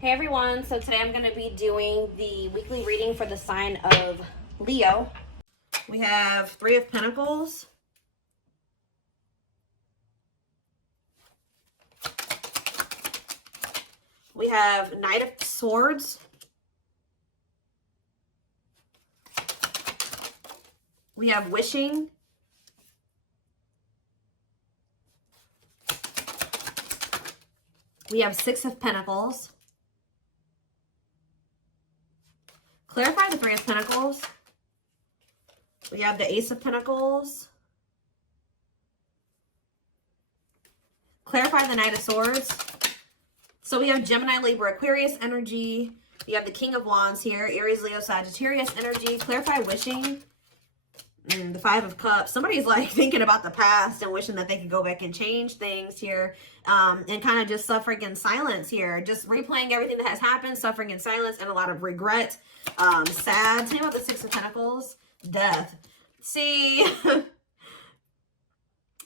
Hey everyone, so today I'm going to be doing the weekly reading for the sign of Leo. We have Three of Pentacles. We have Knight of Swords. We have Wishing. We have Six of Pentacles. Clarify the Three of Pentacles. We have the Ace of Pentacles. Clarify the Knight of Swords. So we have Gemini, Libra, Aquarius energy. You have the King of Wands here. Aries, Leo, Sagittarius energy. Clarify Wishing. The Five of Cups. Somebody's like thinking about the past and wishing that they could go back and change things here. And kind of just suffering in silence here. Just replaying everything that has happened. Suffering in silence and a lot of regret. Sad. Tell me about the Six of Pentacles. Death. See...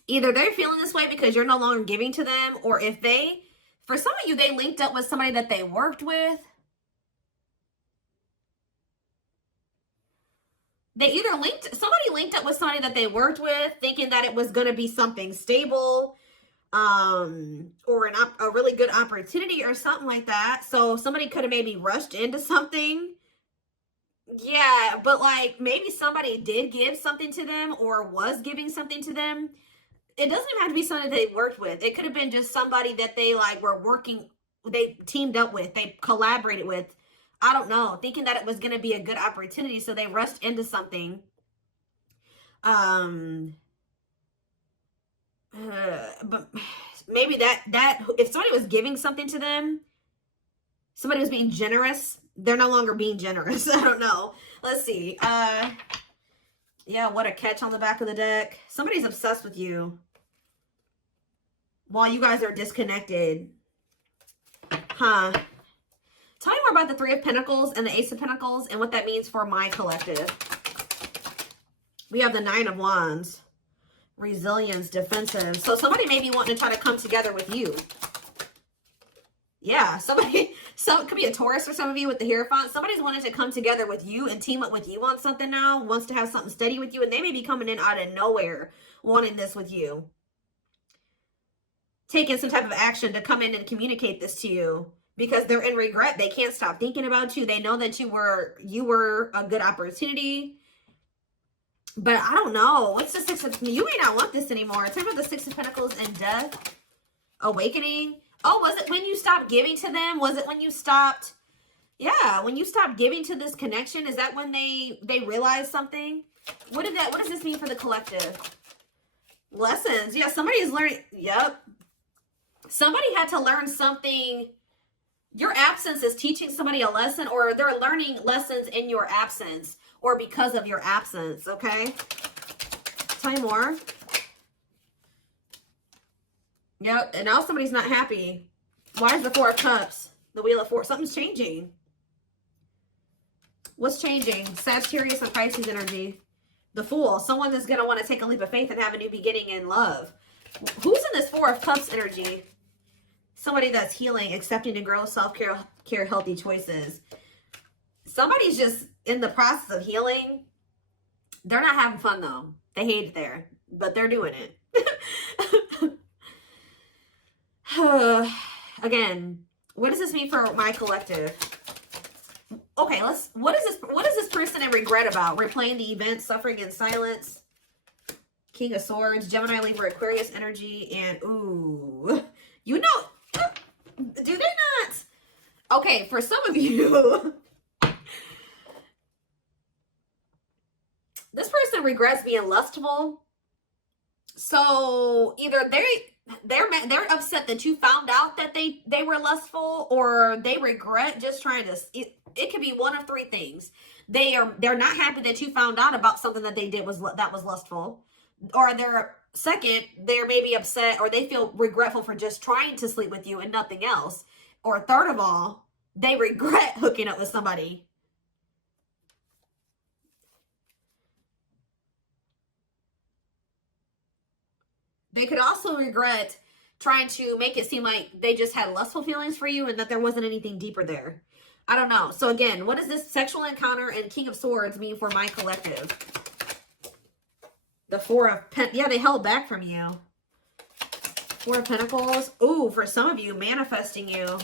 Either they're feeling this way because you're no longer giving to them, or if they, for some of you, they linked up with somebody that they worked with. Somebody linked up with somebody that they worked with, thinking that it was going to be something stable, or a really good opportunity or something like that. So somebody could have maybe rushed into something. Yeah, but like maybe somebody did give something to them or was giving something to them. It doesn't even have to be somebody they worked with. It could have been just somebody that they like were working, they teamed up with, they collaborated with. I don't know, thinking that it was going to be a good opportunity, so they rushed into something. But maybe that if somebody was giving something to them, somebody was being generous, they're no longer being generous. I don't know. Let's see. Yeah, what a catch on the back of the deck. Somebody's obsessed with you while you guys are disconnected. Huh. Tell me more about the Three of Pentacles and the Ace of Pentacles and what that means for my collective. We have the Nine of Wands. Resilience, defensive. So somebody may be wanting to try to come together with you. Yeah, it could be a Taurus for some of you with the Hierophant. Somebody's wanting to come together with you and team up with you on something now, wants to have something steady with you, and they may be coming in out of nowhere wanting this with you. Taking some type of action to come in and communicate this to you because they're in regret. They can't stop thinking about you. They know that you were a good opportunity. But I don't know. What's the Six of... You may not want this anymore. Tell me about the Six of Pentacles and Death. Awakening. Oh, was it when you stopped giving to them? Was it when you stopped? Yeah, when you stopped giving to this connection, is that when they realized something? What does this mean for the collective? Lessons. Yeah, somebody is learning. Yep. Somebody had to learn something. Your absence is teaching somebody a lesson, or they're learning lessons in your absence or because of your absence, okay? Tell me more. Yep, and now somebody's not happy. Why is the Four of Cups? The Wheel of Fortune. Something's changing. What's changing? Sagittarius and Pisces energy. The Fool. Someone that's going to want to take a leap of faith and have a new beginning in love. Who's in this Four of Cups energy? Somebody that's healing, accepting to grow, self-care, healthy choices. Somebody's just in the process of healing. They're not having fun, though. They hate it there, but they're doing it. Again, what does this mean for my collective? Okay, what is this person in regret about? Replaying the event, suffering in silence. King of Swords, Gemini, Libra, Aquarius energy, and ooh, you know, do they not? Okay, for some of you, this person regrets being lustful. So either they're upset that you found out that they were lustful, or they regret just trying to. It could be one of three things. They're not happy that you found out about something that they did that was lustful, or they're maybe upset, or they feel regretful for just trying to sleep with you and nothing else, or third of all, they regret hooking up with somebody. They could also regret trying to make it seem like they just had lustful feelings for you and that there wasn't anything deeper there. I don't know. So again, what does this sexual encounter and King of Swords mean for my collective? The Four of Pentacles. Yeah, they held back from you. Four of Pentacles. Ooh, for some of you, manifesting you.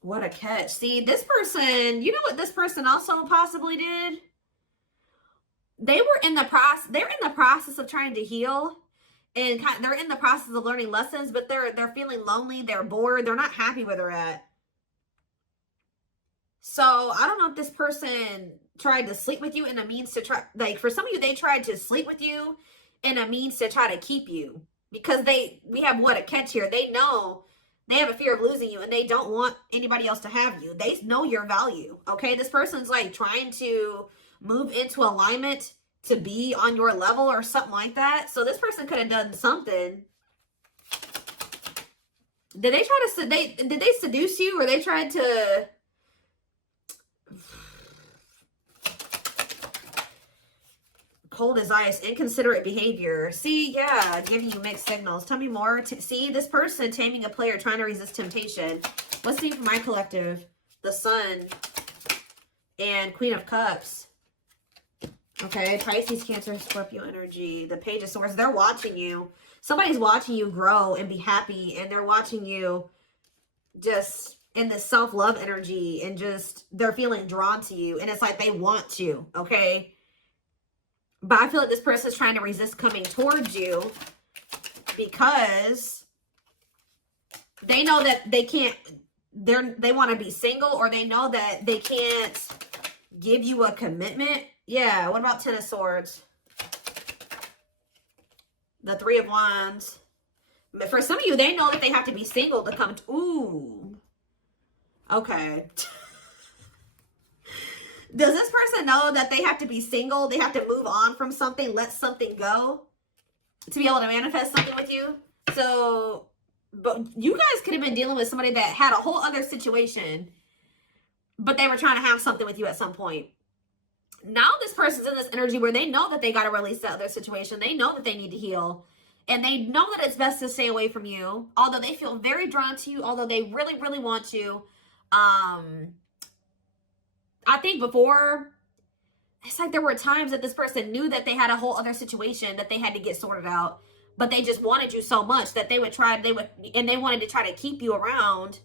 What a catch. See, this person, you know what this person also possibly did? They're in the process of trying to heal. And they're in the process of learning lessons, but they're feeling lonely, they're bored, they're not happy where they're at. So I don't know if this person tried to sleep with you in a means to try, like for some of you, they tried to sleep with you in a means to try to keep you. Because we have what a catch here. They know they have a fear of losing you and they don't want anybody else to have you. They know your value, okay? This person's like trying to move into alignment to be on your level or something like that. So this person could have done something. Did they try to, did they seduce you, or they tried to... Cold as ice, inconsiderate behavior. See, yeah, giving you mixed signals. Tell me more. See, this person taming a player, trying to resist temptation. Let's see for my collective. The Sun and Queen of Cups. Okay, Pisces, Cancer, Scorpio energy. The Page of Swords. They're watching you. Somebody's watching you grow and be happy, and they're watching you just in this self-love energy, and just they're feeling drawn to you, and it's like they want you, okay? But I feel like this person is trying to resist coming towards you because they know that they can't, they want to be single, or they know that they can't give you a commitment. Yeah, what about Ten of Swords? The Three of Wands. But for some of you, they know that they have to be single to come to, ooh. Okay. Does this person know that they have to be single? They have to move on from something, let something go to be able to manifest something with you? So, but you guys could have been dealing with somebody that had a whole other situation, but they were trying to have something with you at some point. Now this person's in this energy where they know that they got to release that other situation. They know that they need to heal. And they know that it's best to stay away from you. Although they feel very drawn to you. Although they really, really want to. I think before, it's like there were times that this person knew that they had a whole other situation that they had to get sorted out, but they just wanted you so much that they wanted to try to keep you around.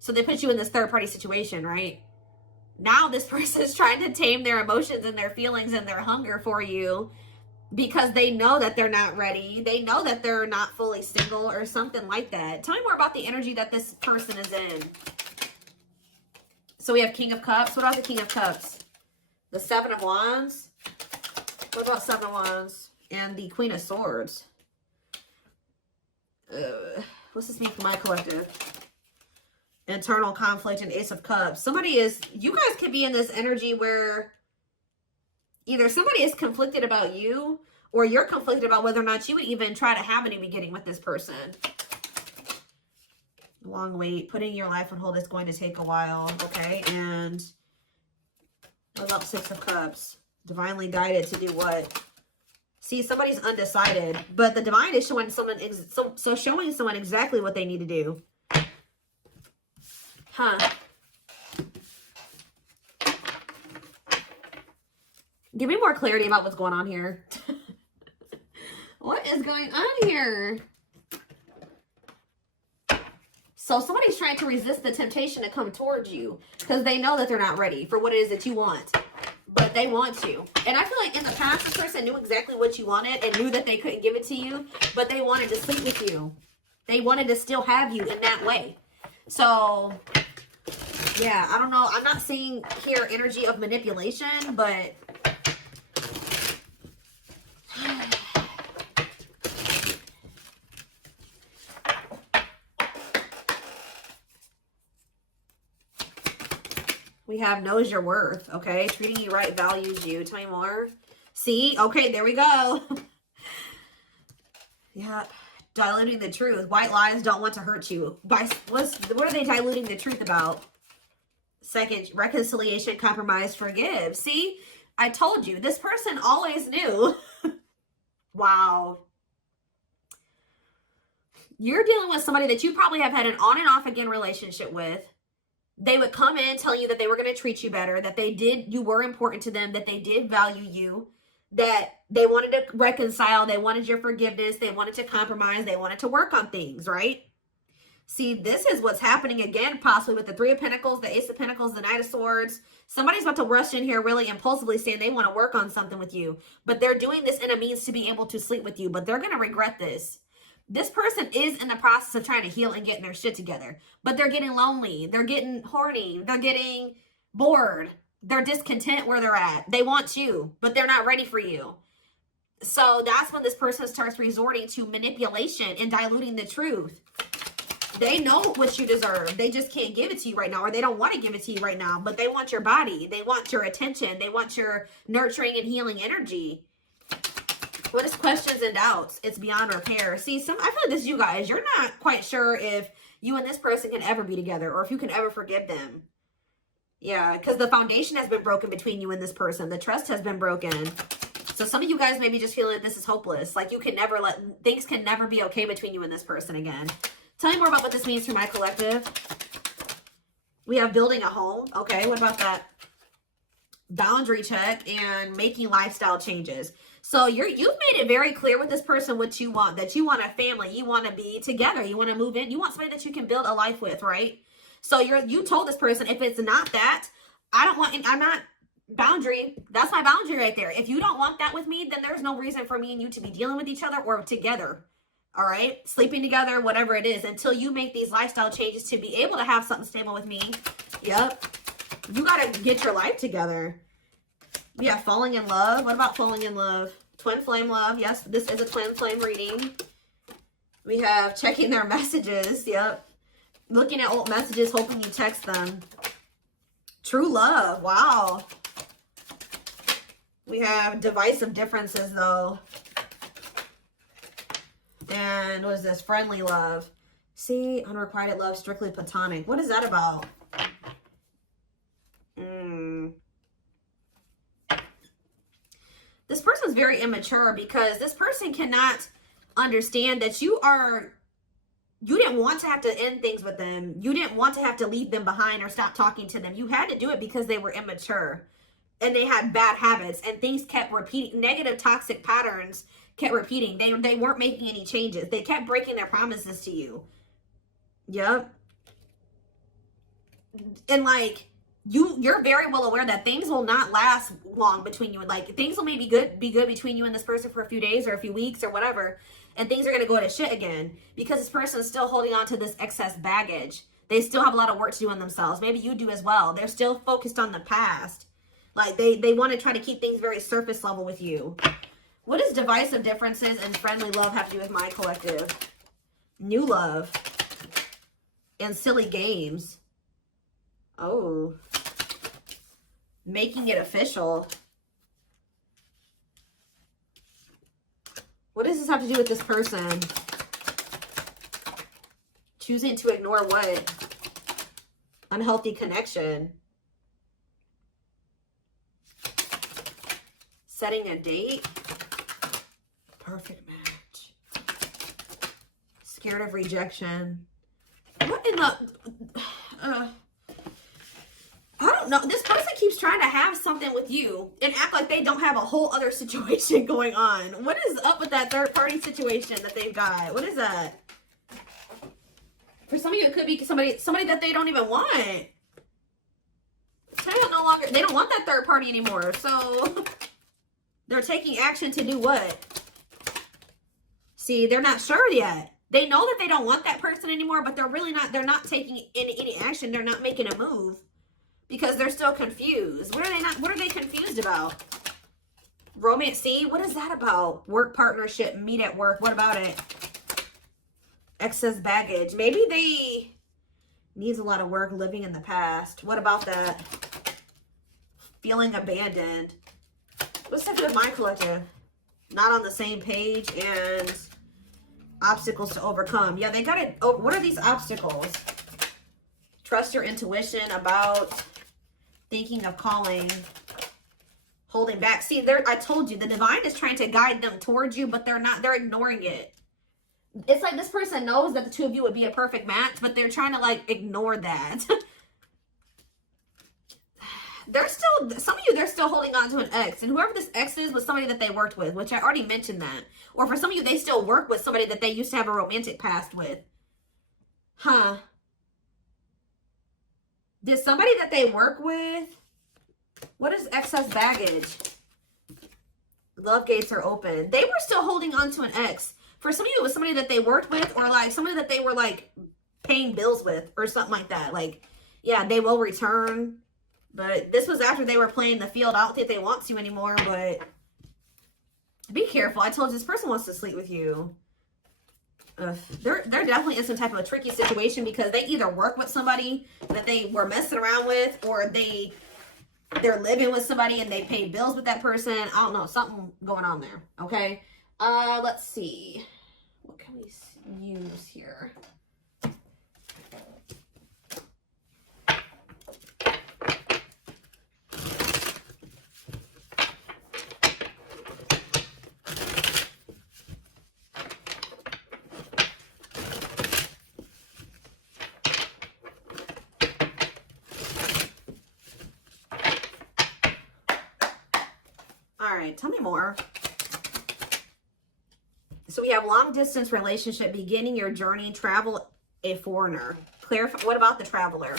So they put you in this third party situation, right? Now this person is trying to tame their emotions and their feelings and their hunger for you because they know that they're not ready. They know that they're not fully single or something like that. Tell me more about the energy that this person is in. So we have King of Cups. What about the King of Cups? The Seven of Wands. What about Seven of Wands? And the Queen of Swords. What's this mean for my collective? Internal conflict and Ace of Cups. You guys could be in this energy where either somebody is conflicted about you, or you're conflicted about whether or not you would even try to have any beginning with this person. Long wait. Putting your life on hold is going to take a while. Okay. And what about Six of Cups? Divinely guided to do what? See, somebody's undecided, but the divine is showing someone, showing someone exactly what they need to do. Huh. Give me more clarity about what's going on here. What is going on here? So somebody's trying to resist the temptation to come towards you because they know that they're not ready for what it is that you want, but they want you. And I feel like in the past, this person knew exactly what you wanted and knew that they couldn't give it to you, but they wanted to sleep with you. They wanted to still have you in that way. So, yeah, I don't know. I'm not seeing here energy of manipulation, but... We have knows your worth, okay? Treating you right, values you. Tell me more. See? Okay, there we go. Yeah. Diluting the truth. White lies don't want to hurt you. What are they diluting the truth about? Second, reconciliation, compromise, forgive. See? I told you. This person always knew. Wow. You're dealing with somebody that you probably have had an on and off again relationship with. They would come in telling you that they were going to treat you better, that you were important to them, that they did value you, that they wanted to reconcile, they wanted your forgiveness, they wanted to compromise, they wanted to work on things, right? See, this is what's happening again, possibly with the Three of Pentacles, the Ace of Pentacles, the Knight of Swords. Somebody's about to rush in here really impulsively saying they want to work on something with you, but they're doing this in a means to be able to sleep with you, but they're going to regret this. This person is in the process of trying to heal and getting their shit together, but they're getting lonely. They're getting horny. They're getting bored. They're discontent where they're at. They want you, but they're not ready for you. So that's when this person starts resorting to manipulation and diluting the truth. They know what you deserve. They just can't give it to you right now, or they don't want to give it to you right now, but they want your body. They want your attention. They want your nurturing and healing energy. What is questions and doubts? It's beyond repair. See, I feel like this is you guys. You're not quite sure if you and this person can ever be together or if you can ever forgive them. Yeah, because the foundation has been broken between you and this person. The trust has been broken. So some of you guys maybe just feeling like this is hopeless. Like you can never things can never be okay between you and this person again. Tell me more about what this means for my collective. We have building a home. Okay, what about that? Boundary check and making lifestyle changes. So you've made it very clear with this person what you want, that you want a family, you want to be together, you want to move in, you want somebody that you can build a life with, right? So you told this person, if it's not that, I'm not boundary. That's my boundary right there. If you don't want that with me, then there's no reason for me and you to be dealing with each other or together. All right, sleeping together, whatever it is, until you make these lifestyle changes to be able to have something stable with me. Yep, you got to get your life together. Yeah, falling in love. What about falling in love? Twin flame love. Yes, this is a twin flame reading. We have checking their messages. Yep. Looking at old messages, hoping you text them. True love. Wow. We have divisive differences, though. And what is this? Friendly love. See, unrequited love, strictly platonic. What is that about? This person's very immature because this person cannot understand that you didn't want to have to end things with them. You didn't want to have to leave them behind or stop talking to them. You had to do it because they were immature and they had bad habits and things kept repeating. Negative, toxic patterns kept repeating. They weren't making any changes. They kept breaking their promises to you. Yep. And like, you're very well aware that things will not last long between you. Like things will maybe be good between you and this person for a few days or a few weeks or whatever. And things are going to go to shit again because this person is still holding on to this excess baggage. They still have a lot of work to do on themselves. Maybe you do as well. They're still focused on the past. Like they want to try to keep things very surface level with you. What does divisive differences and friendly love have to do with my collective? New love and silly games. Oh, making it official. What does this have to do with this person? Choosing to ignore what? Unhealthy connection. Setting a date. Perfect match. Scared of rejection. What in the... I don't know. This person keeps trying to have something with you and act like they don't have a whole other situation going on. What is up with that third party situation that they've got? What is that? For some of you, it could be somebody that they don't even want. They don't want that third party anymore. So they're taking action to do what? See, they're not sure yet. They know that they don't want that person anymore, but they're not taking any action. They're not making a move. Because they're still confused. What are they confused about? Romance, see? What is that about? Work partnership, meet at work. What about it? Excess baggage. Maybe they needs a lot of work living in the past. What about that? Feeling abandoned. What's that with my collective? Not on the same page and obstacles to overcome. Yeah, they got it. Oh, what are these obstacles? Trust your intuition about... Thinking of calling, holding back. See, I told you, the divine is trying to guide them towards you, but they're not. They're ignoring it. It's like this person knows that the two of you would be a perfect match, but they're trying to like ignore that. They're still, some of you, they're still holding on to an ex. And whoever this ex is was somebody that they worked with, which I already mentioned that. Or for some of you, they still work with somebody that they used to have a romantic past with. Huh. Did somebody that they work with, what is excess baggage? Love gates are open. They were still holding on to an ex. For some of you, it was somebody that they worked with, or like somebody that they were like paying bills with or something like that. Like, yeah, they will return. But this was after they were playing the field. I don't think they want to anymore, but be careful. I told you, this person wants to sleep with you. They're definitely in some type of a tricky situation because they either work with somebody that they were messing around with, or they're living with somebody and they pay bills with that person. I don't know, something going on there. Okay. Let's see. What can we use here? All right, tell me more. So we have long distance relationship, beginning your journey, travel, a foreigner. Clarify, what about the traveler?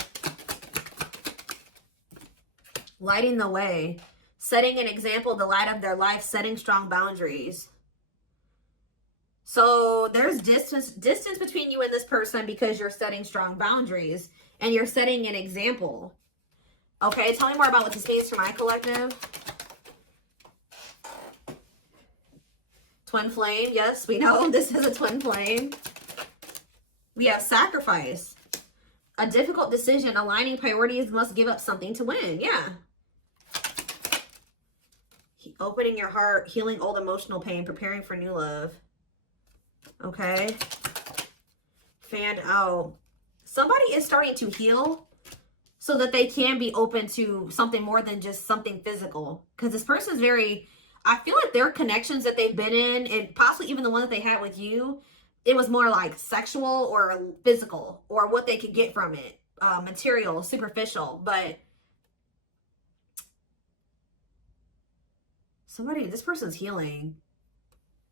Lighting the way, setting an example, the light of their life, setting strong boundaries. So there's distance between you and this person because you're setting strong boundaries and you're setting an example. Okay, tell me more about what this means for my collective. Twin flame, yes, we know this is a twin flame. We have sacrifice. A difficult decision, aligning priorities, must give up something to win. Yeah. Opening your heart, healing old emotional pain, preparing for new love. Okay. Fan out. Somebody is starting to heal so that they can be open to something more than just something physical. Because this person's very... I feel like their connections that they've been in, and possibly even the one that they had with you, it was more like sexual or physical, or what they could get from it. Material, superficial. But this person's healing.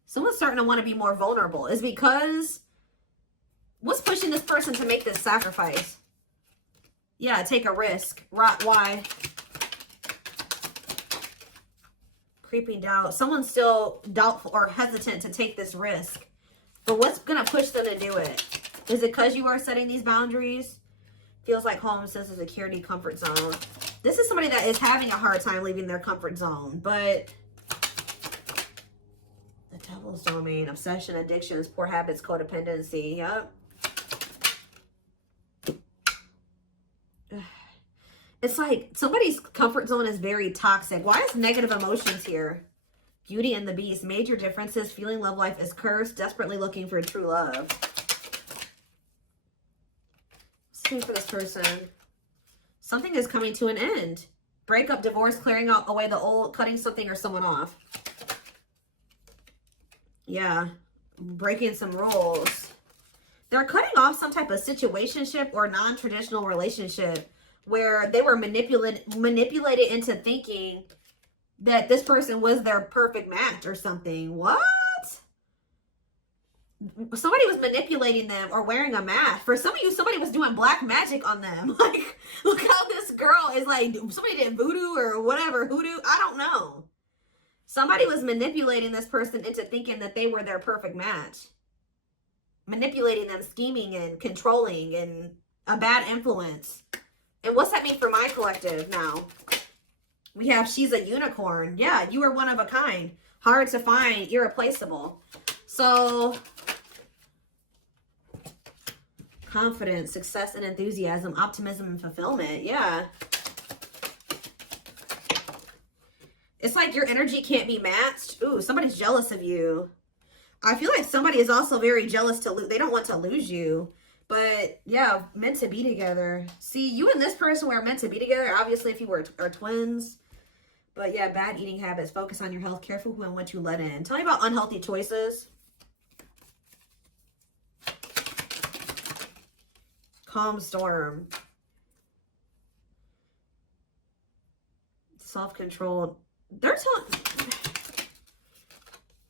Someone's starting to want to be more vulnerable. Is because, what's pushing this person to make this sacrifice? Yeah, take a risk. Why? Creeping doubt. Someone's still doubtful or hesitant to take this risk. But what's going to push them to do it? Is it because you are setting these boundaries? Feels like home, sense of security, comfort zone. This is somebody that is having a hard time leaving their comfort zone. But the devil's domain, obsession, addictions, poor habits, codependency. Yep. It's like somebody's comfort zone is very toxic. Why is negative emotions here? Beauty and the Beast. Major differences. Feeling love life is cursed. Desperately looking for true love. What's for this person? Something is coming to an end. Breakup, divorce, clearing out away the old, cutting something or someone off. Yeah. Breaking some rules. They're cutting off some type of situationship or non-traditional relationship where they were manipulated into thinking that this person was their perfect match or something. What? Somebody was manipulating them or wearing a mask. For some of you, somebody was doing black magic on them. Like, look how this girl is like, somebody did voodoo or whatever, hoodoo. I don't know. Somebody was manipulating this person into thinking that they were their perfect match. Manipulating them, scheming and controlling and a bad influence. And what's that mean for my collective now? We have she's a unicorn. Yeah, you are one of a kind. Hard to find, irreplaceable. So, confidence, success and enthusiasm, optimism and fulfillment. Yeah. It's like your energy can't be matched. Ooh, somebody's jealous of you. I feel like somebody is also very jealous to lose. They don't want to lose you. But yeah, meant to be together. See, you and this person were meant to be together. Obviously, if you are twins. But yeah, bad eating habits. Focus on your health. Careful who and what you let in. Tell me about unhealthy choices. Calm storm. Self-controlled. They're telling...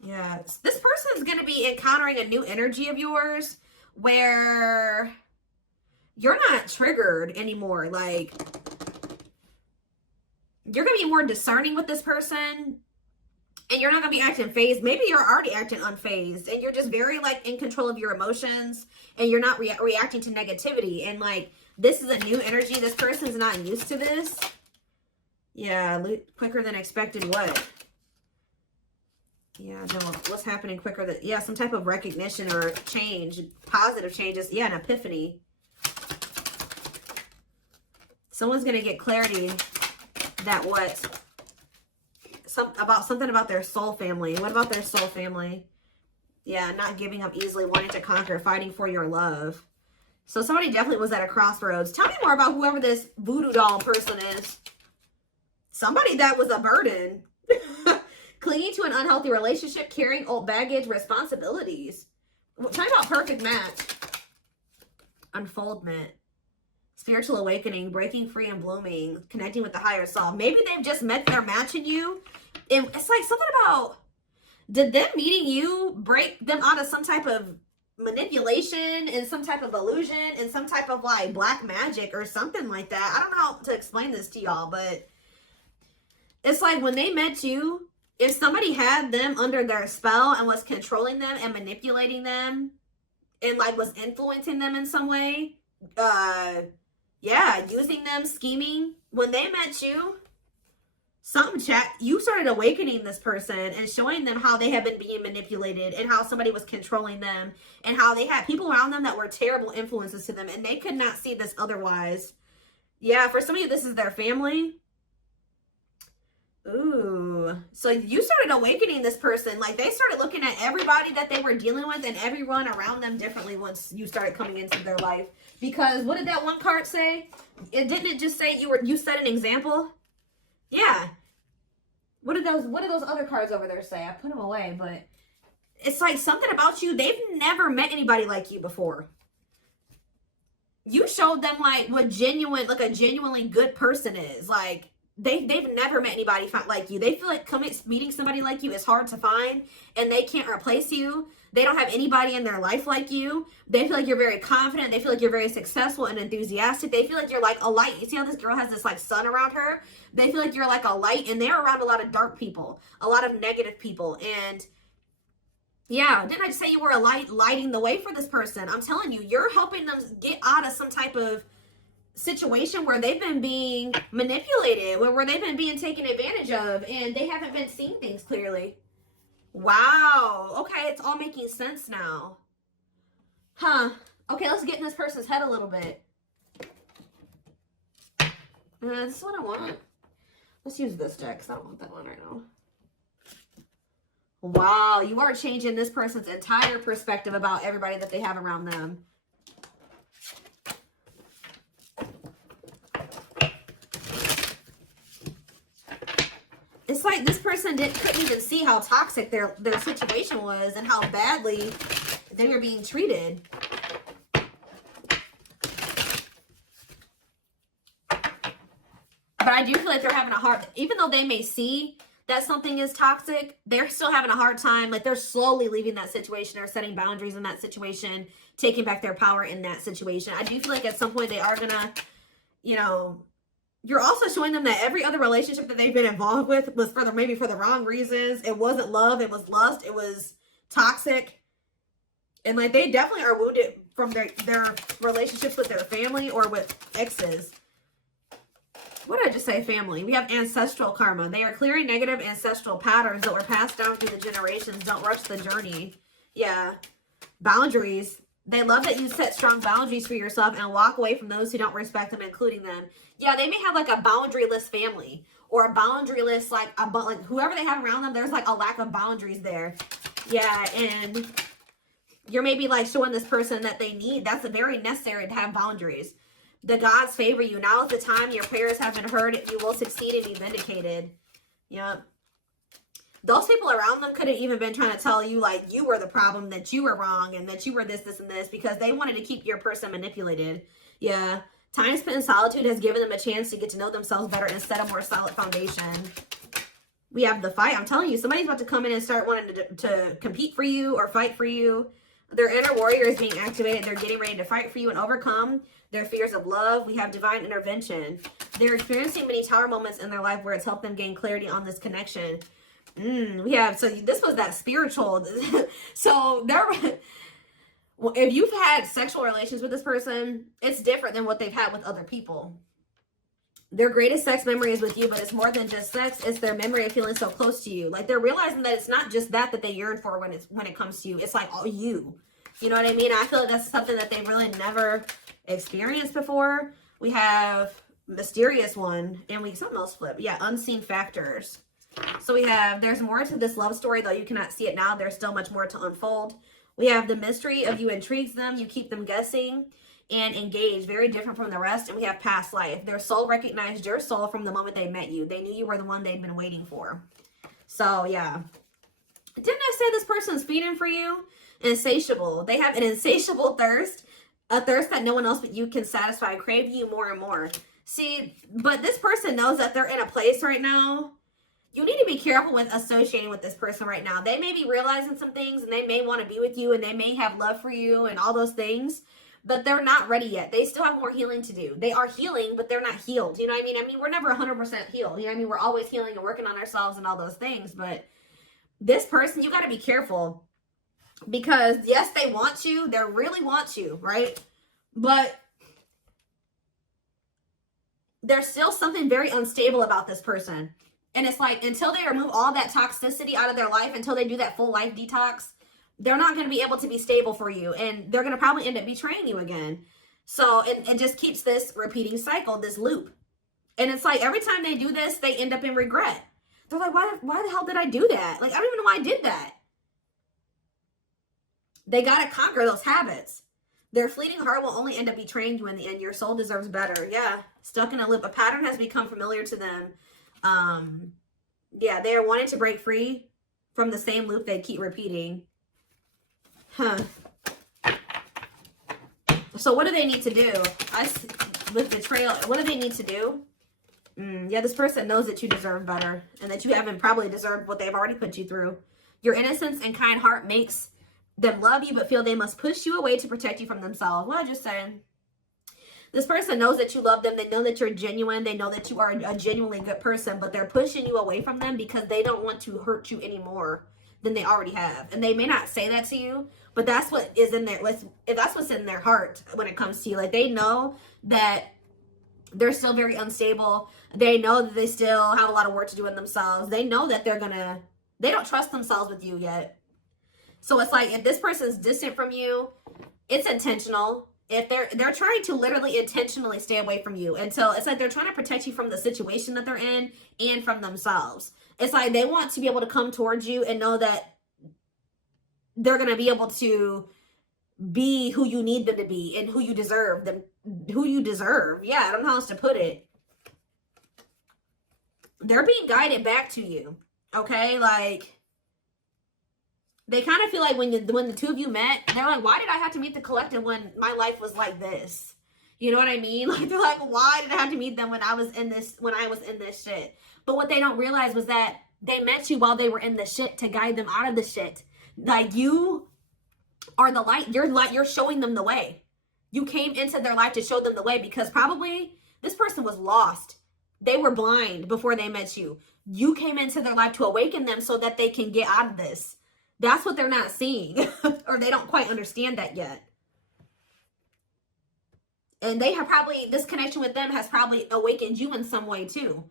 Yeah, this person is going to be encountering a new energy of yours where you're not triggered anymore. Like, you're going to be more discerning with this person, and you're not going to be acting phased. Maybe you're already acting unfazed, and you're just very, like, in control of your emotions, and you're not reacting to negativity. And, like, this is a new energy. This person's not used to this. Yeah, quicker than expected. What? Yeah, no, what's happening quicker than... Yeah, some type of recognition or change. Positive changes. Yeah, an epiphany. Someone's going to get clarity that what... something about their soul family. What about their soul family? Yeah, not giving up easily, wanting to conquer, fighting for your love. So somebody definitely was at a crossroads. Tell me more about whoever this voodoo doll person is. Somebody that was a burden. Clinging to an unhealthy relationship, carrying old baggage, responsibilities. Tell me about perfect match. Unfoldment. Spiritual awakening, breaking free and blooming, connecting with the higher self. Maybe they've just met their match in you. And it's like something about, did them meeting you break them out of some type of manipulation and some type of illusion and some type of like black magic or something like that? I don't know how to explain this to y'all, but it's like when they met you, if somebody had them under their spell and was controlling them and manipulating them and like was influencing them in some way, yeah, using them, scheming, when they met you, you started awakening this person and showing them how they had been being manipulated and how somebody was controlling them and how they had people around them that were terrible influences to them and they could not see this otherwise. Yeah, for some of you, this is their family. Ooh, so you started awakening this person. Like they started looking at everybody that they were dealing with and everyone around them differently once you started coming into their life. Because what did that one card say? Didn't it just say you set an example? Yeah. What did those other cards over there say? I put them away, but it's like something about you. They've never met anybody like you before. You showed them like what a genuinely good person is. Like they've never met anybody like you. They feel like meeting somebody like you is hard to find and they can't replace you. They don't have anybody in their life like you. They feel like you're very confident. They feel like you're very successful and enthusiastic. They feel like you're like a light. You see how this girl has this like sun around her? They feel like you're like a light and they're around a lot of dark people, a lot of negative people. And yeah, didn't I just say you were a light lighting the way for this person? I'm telling you, you're helping them get out of some type of situation where they've been being manipulated, where they've been being taken advantage of and they haven't been seeing things clearly. Wow. Okay, it's all making sense now. Huh. Okay, let's get in this person's head a little bit. This is what I want. Let's use this deck because I don't want that one right now. Wow, you are changing this person's entire perspective about everybody that they have around them. It's like this person couldn't even see how toxic their situation was and how badly they were being treated. But I do feel like they're having a hard, even though they may see that something is toxic, they're still having a hard time. Like they're slowly leaving that situation or setting boundaries in that situation, taking back their power in that situation. I do feel like at some point they are gonna, you know, you're also showing them that every other relationship that they've been involved with was maybe for the wrong reasons. It wasn't love. It was lust. It was toxic. And like they definitely are wounded from their relationships with their family or with exes. What did I just say? Family. We have ancestral karma. They are clearing negative ancestral patterns that were passed down through the generations. Don't rush the journey. Yeah. Boundaries. They love that you set strong boundaries for yourself and walk away from those who don't respect them, including them. Yeah, they may have like a boundaryless family or a boundaryless, like whoever they have around them, there's like a lack of boundaries there. Yeah, and you're maybe like showing this person that they need. That's very necessary to have boundaries. The gods favor you. Now is the time your prayers have been heard. You will succeed and be vindicated. Yep. Those people around them could have even been trying to tell you like you were the problem, that you were wrong, and that you were this, and this, because they wanted to keep your person manipulated. Yeah. Time spent in solitude has given them a chance to get to know themselves better and set a more solid foundation. We have the fight. I'm telling you, somebody's about to come in and start wanting to compete for you or fight for you. Their inner warrior is being activated. They're getting ready to fight for you and overcome their fears of love. We have divine intervention. They're experiencing many tower moments in their life where it's helped them gain clarity on this connection. We have, so this was that spiritual. So if you've had sexual relations with this person, it's different than what they've had with other people. Their greatest sex memory is with you, but it's more than just sex. It's their memory of feeling so close to you. Like, they're realizing that it's not just that they yearn for when it comes to you. It's like all you. You know what I mean? I feel like that's something that they really never experienced before. We have mysterious one, and something else flip. Yeah, unseen factors. So we have, there's more to this love story, though you cannot see it now. There's still much more to unfold. We have the mystery of you intrigues them. You keep them guessing and engaged. Very different from the rest. And we have past life. Their soul recognized your soul from the moment they met you. They knew you were the one they'd been waiting for. So, yeah. Didn't I say this person's feeding for you? Insatiable. They have an insatiable thirst. A thirst that no one else but you can satisfy. Crave you more and more. See, but this person knows that they're in a place right now. You need to be careful with associating with this person right now. They may be realizing some things, and they may want to be with you, and they may have love for you and all those things, but they're not ready yet. They still have more healing to do. They are healing, but they're not healed. You know what I mean? I mean, we're never 100% healed. You know what I mean? We're always healing and working on ourselves and all those things, but this person, you got to be careful, because yes, they want you. They really want you, right? But there's still something very unstable about this person. And it's like, until they remove all that toxicity out of their life, until they do that full life detox, they're not going to be able to be stable for you. And they're going to probably end up betraying you again. So it just keeps this repeating cycle, this loop. And it's like, every time they do this, they end up in regret. They're like, why the hell did I do that? Like, I don't even know why I did that. They got to conquer those habits. Their fleeting heart will only end up betraying you in the end. Your soul deserves better. Yeah. Stuck in a loop. A pattern has become familiar to them. Yeah, they are wanting to break free from the same loop they keep repeating. So what do they need to do? With betrayal, what do they need to do? Yeah, this person knows that you deserve better, and that you haven't probably deserved what they've already put you through. Your innocence and kind heart makes them love you, but feel they must push you away to protect you from themselves. What I just saying. This person knows that you love them. They know that you're genuine. They know that you are a genuinely good person, but they're pushing you away from them because they don't want to hurt you any more than they already have. And they may not say that to you, but that's what is in there. That's what's in their heart when it comes to you. Like, they know that they're still very unstable. They know that they still have a lot of work to do in themselves. They know that they don't trust themselves with you yet. So it's like, if this person's distant from you, it's intentional. If they're trying to literally intentionally stay away from you until it's like they're trying to protect you from the situation that they're in and from themselves. It's like they want to be able to come towards you and know that they're going to be able to be who you need them to be and who you deserve them, who you deserve. Yeah, I don't know how else to put it. They're being guided back to you. Okay, like, they kind of feel like when the two of you met, they're like, why did I have to meet the collective when my life was like this? You know what I mean? Like, they're like, why did I have to meet them when I was in this shit? But what they don't realize was that they met you while they were in the shit to guide them out of the shit. Like, you are the light. You're showing them the way. You came into their life to show them the way, because probably this person was lost. They were blind before they met you. You came into their life to awaken them so that they can get out of this. That's what they're not seeing, or they don't quite understand that yet. And they have probably, this connection with them has probably awakened you in some way too.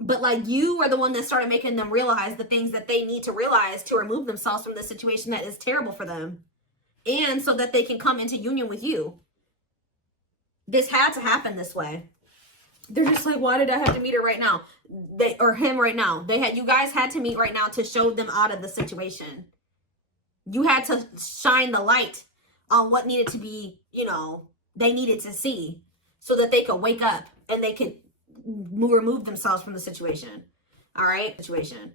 But like, you are the one that started making them realize the things that they need to realize to remove themselves from the situation that is terrible for them. And so that they can come into union with you. This had to happen this way. They're just like, why did I have to meet her right now? Or him right now. You guys had to meet right now to show them out of the situation. You had to shine the light on what needed to be, they needed to see, so that they could wake up and they could remove themselves from the situation. All right? Situation.